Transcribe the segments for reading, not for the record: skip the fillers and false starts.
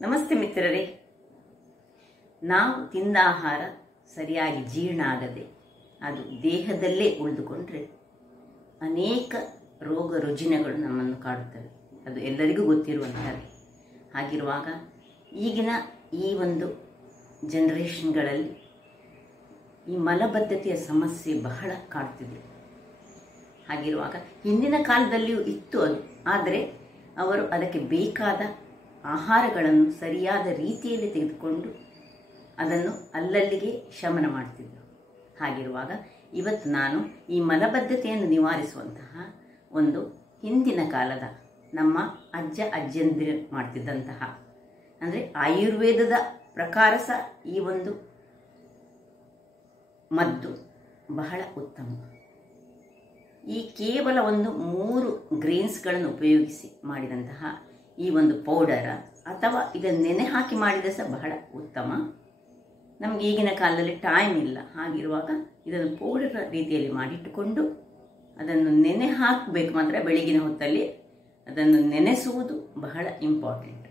ನಮಸ್ತೆ ಮಿತ್ರರೇ. ನಾವು ತಿಂದ ಆಹಾರ ಸರಿಯಾಗಿ ಜೀರ್ಣ ಆಗದೆ ಅದು ದೇಹದಲ್ಲೇ ಉಳಿದುಕೊಂಡ್ರೆ ಅನೇಕ ರೋಗ ರುಜಿನಗಳು ನಮ್ಮನ್ನು ಕಾಡುತ್ತವೆ. ಅದು ಎಲ್ಲರಿಗೂ ಗೊತ್ತಿರುವಂಥದ್ದು. ಹಾಗಿರುವಾಗ ಈಗಿನ ಈ ಒಂದು ಜನರೇಷನ್ಗಳಲ್ಲಿ ಈ ಮಲಬದ್ಧತೆಯ ಸಮಸ್ಯೆ ಬಹಳ ಕಾಡ್ತಿದೆ. ಹಾಗಿರುವಾಗ ಹಿಂದಿನ ಕಾಲದಲ್ಲಿಯೂ ಇತ್ತು ಅದು, ಆದರೆ ಅವರು ಅದಕ್ಕೆ ಬೇಕಾದ ಆಹಾರಗಳನ್ನು ಸರಿಯಾದ ರೀತಿಯಲ್ಲಿ ತೆಗೆದುಕೊಂಡು ಅದನ್ನು ಅಲ್ಲಲ್ಲಿಗೆ ಶಮನ ಮಾಡ್ತಿದ್ದರು. ಹಾಗಿರುವಾಗ ಇವತ್ತು ನಾನು ಈ ಮಲಬದ್ಧತೆಯನ್ನು ನಿವಾರಿಸುವಂತಹ ಒಂದು ಹಿಂದಿನ ಕಾಲದ ನಮ್ಮ ಅಜ್ಜ ಅಜ್ಜಿಯಂದಿರು ಮಾಡ್ತಿದ್ದಂತಹ, ಅಂದರೆ ಆಯುರ್ವೇದದ ಪ್ರಕಾರ ಸಹ ಈ ಒಂದು ಮದ್ದು ಬಹಳ ಉತ್ತಮ. ಈ ಕೇವಲ ಒಂದು 3 ಗ್ರೇನ್ಸ್ಗಳನ್ನು ಉಪಯೋಗಿಸಿ ಮಾಡಿದಂತಹ ಈ ಒಂದು ಪೌಡರ ಅಥವಾ ಇದನ್ನು ನೆನೆ ಹಾಕಿ ಮಾಡಿದರೆ ಸಹ ಬಹಳ ಉತ್ತಮ. ನಮಗೆ ಈಗಿನ ಕಾಲದಲ್ಲಿ ಟೈಮ್ ಇಲ್ಲ. ಹಾಗಿರುವಾಗ ಇದನ್ನು ಪೌಡರ್ ರೀತಿಯಲ್ಲಿ ಮಾಡಿಟ್ಟುಕೊಂಡು ಅದನ್ನು ನೆನೆ ಹಾಕಬೇಕು. ಮಾತ್ರ ಬೆಳಗಿನ ಹೊತ್ತಲ್ಲಿ ಅದನ್ನು ನೆನೆಸುವುದು ಬಹಳ ಇಂಪಾರ್ಟೆಂಟ್.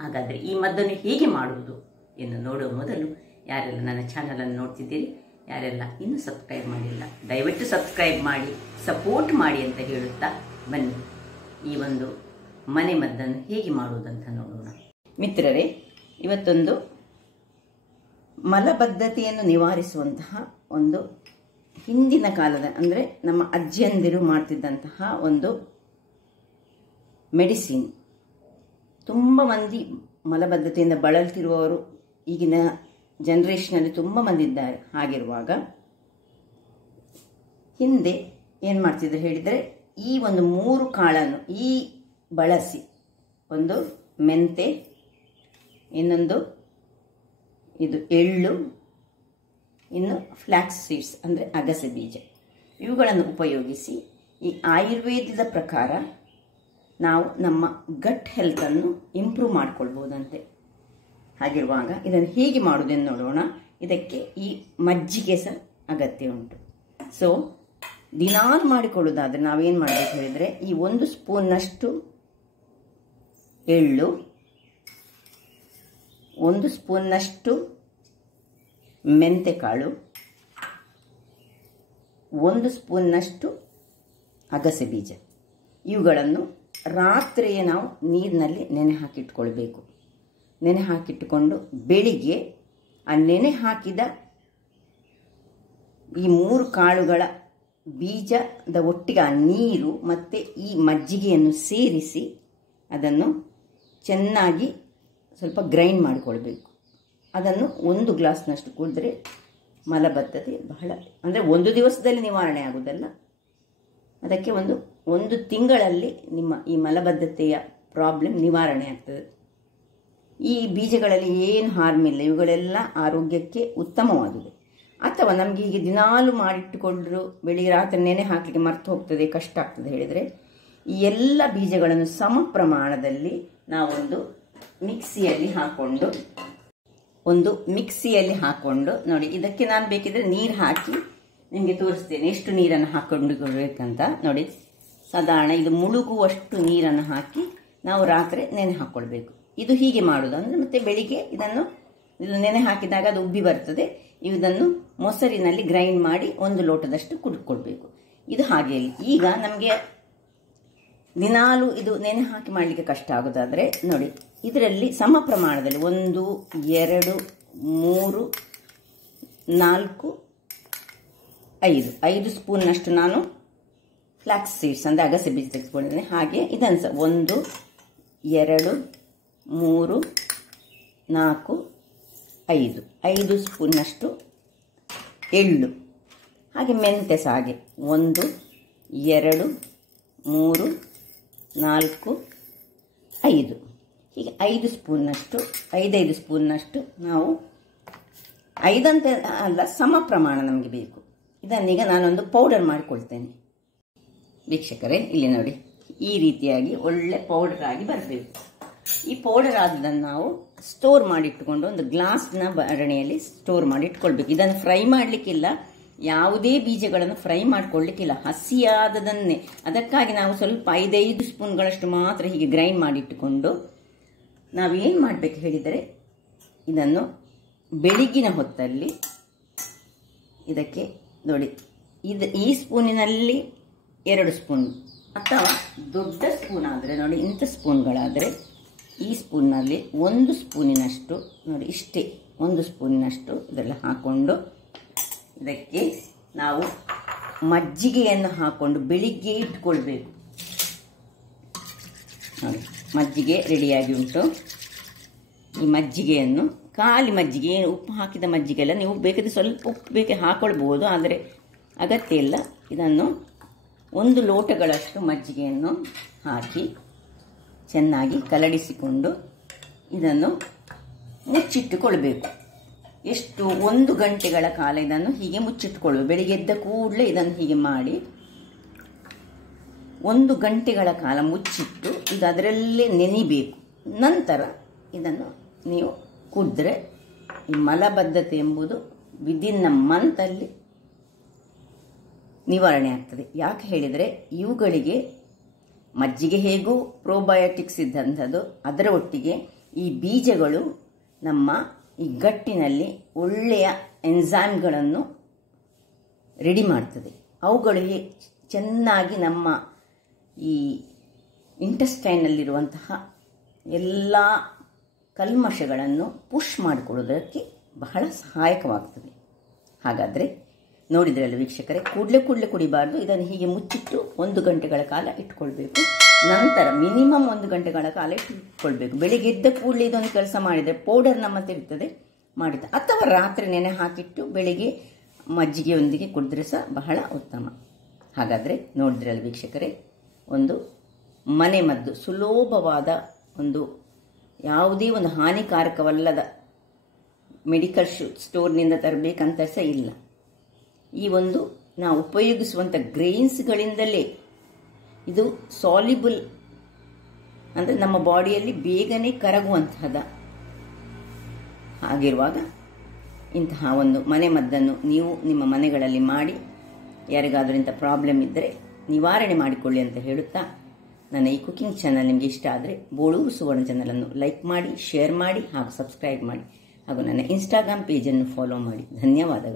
ಹಾಗಾದರೆ ಈ ಮದ್ದನ್ನು ಹೇಗೆ ಮಾಡುವುದು ಎಂದು ನೋಡುವ ಮೊದಲು ಯಾರೆಲ್ಲ ನನ್ನ ಚಾನಲನ್ನು ನೋಡ್ತಿದ್ದೀರಿ, ಯಾರೆಲ್ಲ ಇನ್ನೂ ಸಬ್ಸ್ಕ್ರೈಬ್ ಮಾಡಿಲ್ಲ, ದಯವಿಟ್ಟು ಸಬ್ಸ್ಕ್ರೈಬ್ ಮಾಡಿ, ಸಪೋರ್ಟ್ ಮಾಡಿ ಅಂತ ಹೇಳುತ್ತಾ ಬನ್ನಿ ಈ ಒಂದು ಮನೆ ಮದ್ದನ್ನು ಹೇಗೆ ಮಾಡುವುದಂತ ನೋಡೋಣ. ಮಿತ್ರರೇ, ಇವತ್ತೊಂದು ಮಲಬದ್ಧತೆಯನ್ನು ನಿವಾರಿಸುವಂತಹ ಒಂದು ಹಿಂದಿನ ಕಾಲದ, ಅಂದರೆ ನಮ್ಮ ಅಜ್ಜಿಯಂದಿರು ಮಾಡ್ತಿದ್ದಂತಹ ಒಂದು ಮೆಡಿಸಿನ್. ತುಂಬ ಮಂದಿ ಮಲಬದ್ಧತೆಯಿಂದ ಬಳಲ್ತಿರುವವರು ಈಗಿನ ಜನರೇಷನಲ್ಲಿ ತುಂಬ ಮಂದಿ ಇದ್ದಾರೆ. ಹಾಗಿರುವಾಗ ಹಿಂದೆ ಏನು ಮಾಡ್ತಿದ್ರು ಹೇಳಿದರೆ, ಈ ಒಂದು 3 ಕಾಳನ್ನು ಈ ಬಳಸಿ, ಒಂದು ಮೆಂತೆ, ಇನ್ನೊಂದು ಇದು ಎಳ್ಳು, ಇನ್ನು ಫ್ಲ್ಯಾಕ್ಸ್ ಸೀಡ್ಸ್ ಅಂದರೆ ಅಗಸೆ ಬೀಜ, ಇವುಗಳನ್ನು ಉಪಯೋಗಿಸಿ ಈ ಆಯುರ್ವೇದದ ಪ್ರಕಾರ ನಾವು ನಮ್ಮ ಗಟ್ ಹೆಲ್ತನ್ನು ಇಂಪ್ರೂವ್ ಮಾಡಿಕೊಳ್ಬೋದಂತೆ. ಹಾಗಿರುವಾಗ ಇದನ್ನು ಹೇಗೆ ಮಾಡುವುದೆಂದು ನೋಡೋಣ. ಇದಕ್ಕೆ ಈ ಮಜ್ಜಿಗೆ ಸಹ ಅಗತ್ಯ ಉಂಟು. ಸೊ ದಿನಾಲು ಮಾಡಿಕೊಳ್ಳೋದಾದರೆ ನಾವೇನು ಮಾಡಬೇಕು ಹೇಳಿದರೆ, ಈ 1 ಸ್ಪೂನ್ನಷ್ಟು ಎಳ್ಳು, 1 ಸ್ಪೂನ್ನಷ್ಟು ಮೆಂತೆಕಾಳು, 1 ಸ್ಪೂನ್ನಷ್ಟು ಅಗಸೆ ಬೀಜ, ಇವುಗಳನ್ನು ರಾತ್ರಿಯೇ ನಾವು ನೀರಿನಲ್ಲಿ ನೆನೆ ಹಾಕಿಟ್ಕೊಳ್ಬೇಕು. ನೆನೆ ಹಾಕಿಟ್ಟುಕೊಂಡು ಬೆಳಿಗ್ಗೆ ಆ ನೆನೆ ಹಾಕಿದ ಈ 3 ಕಾಳುಗಳ ಬೀಜದ ಒಟ್ಟಿಗೆ ಆ ನೀರು ಮತ್ತು ಈ ಮಜ್ಜಿಗೆಯನ್ನು ಸೇರಿಸಿ ಅದನ್ನು ಚೆನ್ನಾಗಿ ಸ್ವಲ್ಪ ಗ್ರೈಂಡ್ ಮಾಡಿಕೊಳ್ಬೇಕು. ಅದನ್ನು 1 ಗ್ಲಾಸ್ನಷ್ಟು ಕುಡಿದ್ರೆ ಮಲಬದ್ಧತೆ ಬಹಳ, ಅಂದರೆ 1 ದಿವಸದಲ್ಲಿ ನಿವಾರಣೆ ಆಗುವುದಲ್ಲ, ಅದಕ್ಕೆ ಒಂದು ತಿಂಗಳಲ್ಲಿ ನಿಮ್ಮ ಈ ಮಲಬದ್ಧತೆಯ ಪ್ರಾಬ್ಲಮ್ ನಿವಾರಣೆ ಆಗ್ತದೆ. ಈ ಬೀಜಗಳಲ್ಲಿ ಏನು ಹಾರ್ಮ್ ಇಲ್ಲ, ಇವುಗಳೆಲ್ಲ ಆರೋಗ್ಯಕ್ಕೆ ಉತ್ತಮವಾದುದು. ಅಥವಾ ನಮಗೆ ಈಗ ದಿನಾಲು ಮಾಡಿಟ್ಟುಕೊಂಡ್ರು ಬೆಳಿಗ್ಗೆ ರಾತ್ರಿ ನೆನೆ ಹಾಕಲಿಕ್ಕೆ ಮರ್ತು ಹೋಗ್ತದೆ, ಕಷ್ಟ ಆಗ್ತದೆ ಹೇಳಿದರೆ, ಈ ಎಲ್ಲ ಬೀಜಗಳನ್ನು ಸಮ ಪ್ರಮಾಣದಲ್ಲಿ ನಾವೊಂದು ಮಿಕ್ಸಿಯಲ್ಲಿ ಹಾಕ್ಕೊಂಡು ನೋಡಿ, ಇದಕ್ಕೆ ನಾನು ಬೇಕಿದ್ರೆ ನೀರು ಹಾಕಿ ನಿಮಗೆ ತೋರಿಸ್ತೇನೆ ಎಷ್ಟು ನೀರನ್ನು ಹಾಕ್ಕೊಂಡುಕೊಳ್ಬೇಕಂತ. ನೋಡಿ, ಸಾಧಾರಣ ಇದು ಮುಳುಗುವಷ್ಟು ನೀರನ್ನು ಹಾಕಿ ನಾವು ರಾತ್ರಿ ನೆನೆ ಹಾಕ್ಕೊಳ್ಬೇಕು. ಇದು ಹೀಗೆ ಮಾಡೋದು. ಅಂದರೆ ಮತ್ತೆ ಬೆಳಿಗ್ಗೆ ಇದು ನೆನೆ ಹಾಕಿದಾಗ ಅದು ಉಬ್ಬಿ ಬರ್ತದೆ. ಇದನ್ನು ಮೊಸರಿನಲ್ಲಿ ಗ್ರೈಂಡ್ ಮಾಡಿ 1 ಲೋಟದಷ್ಟು ಕುಡಿಕೊಳ್ಬೇಕು. ಇದು ಹಾಗೆ. ಈಗ ನಮಗೆ ದಿನಾಲು ಇದು ನೆನೆ ಹಾಕಿ ಮಾಡಲಿಕ್ಕೆ ಕಷ್ಟ ಆಗೋದಾದರೆ ನೋಡಿ, ಇದರಲ್ಲಿ ಸಮ ಪ್ರಮಾಣದಲ್ಲಿ 1, 2, 3, 4, 5 ಸ್ಪೂನ್ನಷ್ಟು ನಾನು ಫ್ಲ್ಯಾಕ್ಸ್ ಸೀಡ್ಸ್ ಅಂದರೆ ಅಗಸೆ ಬೀಜ ತೆಗೆದುಕೊಂಡಿದ್ದೇನೆ. ಹಾಗೆ ಇದನ್ನು ಸಹ 1, 2, 3, 4, 5 ಸ್ಪೂನ್ನಷ್ಟು ಎಳ್ಳು, ಹಾಗೆ ಮೆಂತೆ ಸಹ ಹಾಗೆ 1, 2, 3, 4, 5 ಹೀಗೆ 5 ಸ್ಪೂನ್ನಷ್ಟು ನಾವು 5 ಅಂತ ಅಲ್ಲ, ಸಮ ಪ್ರಮಾಣ ನಮಗೆ ಬೇಕು. ಇದನ್ನೀಗ ನಾನೊಂದು ಪೌಡರ್ ಮಾಡಿಕೊಳ್ತೇನೆ. ವೀಕ್ಷಕರೇ, ಇಲ್ಲಿ ನೋಡಿ, ಈ ರೀತಿಯಾಗಿ ಒಳ್ಳೆ ಪೌಡರ್ ಆಗಿ ಬರಬೇಕು. ಈ ಪೌಡರ್ ಆದದನ್ನು ನಾವು ಸ್ಟೋರ್ ಮಾಡಿಟ್ಟುಕೊಂಡು ಒಂದು ಗ್ಲಾಸ್ನ ಭರಣಿಯಲ್ಲಿ ಸ್ಟೋರ್ ಮಾಡಿ ಇಟ್ಕೊಳ್ಬೇಕು. ಇದನ್ನು ಫ್ರೈ ಮಾಡಲಿಕ್ಕಿಲ್ಲ, ಯಾವುದೇ ಬೀಜಗಳನ್ನು ಫ್ರೈ ಮಾಡಿಕೊಳ್ಳಿಕ್ಕಿಲ್ಲ, ಹಸಿಯಾದದನ್ನೇ. ಅದಕ್ಕಾಗಿ ನಾವು ಸ್ವಲ್ಪ 5 ಸ್ಪೂನ್ಗಳಷ್ಟು ಮಾತ್ರ ಹೀಗೆ ಗ್ರೈಂಡ್ ಮಾಡಿಟ್ಟುಕೊಂಡು ನಾವೇನು ಮಾಡಬೇಕು ಹೇಳಿದರೆ, ಇದನ್ನು ಬೆಳಗಿನ ಹೊತ್ತಲ್ಲಿ ಇದಕ್ಕೆ ನೋಡಿ, ಈ ಸ್ಪೂನಿನಲ್ಲಿ 2 ಸ್ಪೂನ್ ಅಥವಾ ದೊಡ್ಡ ಸ್ಪೂನ್ ಆದರೆ ನೋಡಿ, ಇಂಥ ಸ್ಪೂನ್ಗಳಾದರೆ ಈ ಸ್ಪೂನ್ನಲ್ಲಿ 1 ಸ್ಪೂನಿನಷ್ಟು ನೋಡಿ, ಇಷ್ಟೇ 1 ಸ್ಪೂನಿನಷ್ಟು ಇದೆಲ್ಲ ಹಾಕ್ಕೊಂಡು ಇದಕ್ಕೆ ನಾವು ಮಜ್ಜಿಗೆಯನ್ನು ಹಾಕ್ಕೊಂಡು ಬೆಳಿಗ್ಗೆ ಇಟ್ಕೊಳ್ಬೇಕು. ನೋಡಿ, ಮಜ್ಜಿಗೆ ರೆಡಿಯಾಗಿ ಉಂಟು. ಈ ಮಜ್ಜಿಗೆಯನ್ನು, ಖಾಲಿ ಮಜ್ಜಿಗೆ, ಏನು ಉಪ್ಪು ಹಾಕಿದ ಮಜ್ಜಿಗೆ ಎಲ್ಲ, ನೀವು ಬೇಕಾದರೆ ಸ್ವಲ್ಪ ಉಪ್ಪು ಬೇಕೆ ಹಾಕ್ಕೊಳ್ಬೋದು, ಆದರೆ ಅಗತ್ಯ ಇಲ್ಲ. ಇದನ್ನು 1 ಲೋಟಗಳಷ್ಟು ಮಜ್ಜಿಗೆಯನ್ನು ಹಾಕಿ ಚೆನ್ನಾಗಿ ಕಲಡಿಸಿಕೊಂಡು ಇದನ್ನು ಮುಚ್ಚಿಟ್ಟುಕೊಳ್ಬೇಕು. ಎಷ್ಟು 1 ಗಂಟೆಗಳ ಕಾಲ ಇದನ್ನು ಹೀಗೆ ಮುಚ್ಚಿಟ್ಟುಕೊಳ್ಳಬೇಕು. ಬೆಳಿಗ್ಗೆ ಎದ್ದ ಕೂಡಲೇ ಇದನ್ನು ಹೀಗೆ ಮಾಡಿ 1 ಗಂಟೆಗಳ ಕಾಲ ಮುಚ್ಚಿಟ್ಟು ಇದು ಅದರಲ್ಲೇ ನೆನಿಬೇಕು. ನಂತರ ಇದನ್ನು ನೀವು ಕುಡಿದ್ರೆ ಈ ಮಲಬದ್ಧತೆ ಎಂಬುದು ವಿದಿನ್ ಅ ಮಂತಲ್ಲಿ ನಿವಾರಣೆ ಆಗ್ತದೆ. ಯಾಕೆ ಹೇಳಿದರೆ, ಇವುಗಳಿಗೆ ಮಜ್ಜಿಗೆ ಹೇಗೂ ಪ್ರೋಬಯೋಟಿಕ್ಸ್ ಇದ್ದಂಥದ್ದು, ಅದರ ಒಟ್ಟಿಗೆ ಈ ಬೀಜಗಳು ನಮ್ಮ ಈ ಗಟ್ಟಿನಲ್ಲಿ ಒಳ್ಳೆಯ ಎನ್ಸೈಮ್ಗಳನ್ನು ರೆಡಿ ಮಾಡ್ತದೆ. ಅವುಗಳು ಚೆನ್ನಾಗಿ ನಮ್ಮ ಈ ಇಂಟೆಸ್ಟೈನಲ್ಲಿರುವಂತಹ ಎಲ್ಲ ಕಲ್ಮಶಗಳನ್ನು ಪುಷ್ ಮಾಡಿಕೊಳ್ಳೋದಕ್ಕೆ ಬಹಳ ಸಹಾಯಕವಾಗ್ತದೆ. ಹಾಗಾದರೆ ನೋಡಿದ್ರಲ್ಲ ವೀಕ್ಷಕರೇ, ಕೂಡಲೇ ಕುಡಿಬಾರ್ದು. ಇದನ್ನು ಹೀಗೆ ಮುಚ್ಚಿಟ್ಟು 1 ಗಂಟೆಗಳ ಕಾಲ ಇಟ್ಕೊಳ್ಬೇಕು. ನಂತರ ಮಿನಿಮಮ್ 1 ಗಂಟೆಗಳ ಕಾಲ ಇಟ್ಕೊಳ್ಬೇಕು. ಬೆಳಿಗ್ಗೆ ಎದ್ದ ಕೂಡಲೇ ಇದೊಂದು ಕೆಲಸ ಮಾಡಿದರೆ ಪೌಡರ್ ನಮ್ಮತ್ತೆ ಇರ್ತದೆ ಮಾಡಿದ, ಅಥವಾ ರಾತ್ರಿ ನೆನೆ ಹಾಕಿಟ್ಟು ಬೆಳಿಗ್ಗೆ ಮಜ್ಜಿಗೆಯೊಂದಿಗೆ ಕುಡಿದ್ರೆ ಸಹ ಬಹಳ ಉತ್ತಮ. ಹಾಗಾದರೆ ನೋಡಿದ್ರಲ್ಲ ವೀಕ್ಷಕರೇ, ಒಂದು ಮನೆಮದ್ದು, ಸುಲಭವಾದ ಒಂದು, ಯಾವುದೇ ಒಂದು ಹಾನಿಕಾರಕವಲ್ಲದ ಮೆಡಿಕಲ್ ಸ್ಟೋರ್ನಿಂದ ತರಬೇಕಂತ ಸಹ ಇಲ್ಲ. ಈ ಒಂದು ನಾವು ಉಪಯೋಗಿಸುವಂಥ ಗ್ರೇನ್ಸ್ಗಳಿಂದಲೇ ಇದು ಸಾಲ್ಯುಬಲ್, ಅಂದರೆ ನಮ್ಮ ಬಾಡಿಯಲ್ಲಿ ಬೇಗನೆ ಕರಗುವಂತಹದ. ಹಾಗಿರುವಾಗ ಇಂತಹ ಒಂದು ಮನೆಮದ್ದನ್ನು ನೀವು ನಿಮ್ಮ ಮನೆಗಳಲ್ಲಿ ಮಾಡಿ ಯಾರಿಗಾದರೂ ಇಂಥ ಪ್ರಾಬ್ಲಮ್ ಇದ್ದರೆ ನಿವಾರಣೆ ಮಾಡಿಕೊಳ್ಳಿ ಅಂತ ಹೇಳುತ್ತಾ, ನನ್ನ ಈ ಕುಕಿಂಗ್ ಚಾನಲ್ ನಿಮಗೆ ಇಷ್ಟ ಆದರೆ ಬೋಳೂರು ಸುವರ್ಣ ಚಾನಲನ್ನು ಲೈಕ್ ಮಾಡಿ, ಶೇರ್ ಮಾಡಿ ಹಾಗೂ ಸಬ್ಸ್ಕ್ರೈಬ್ ಮಾಡಿ ಹಾಗೂ ನನ್ನ ಇನ್ಸ್ಟಾಗ್ರಾಮ್ ಪೇಜನ್ನು ಫಾಲೋ ಮಾಡಿ. ಧನ್ಯವಾದಗಳು.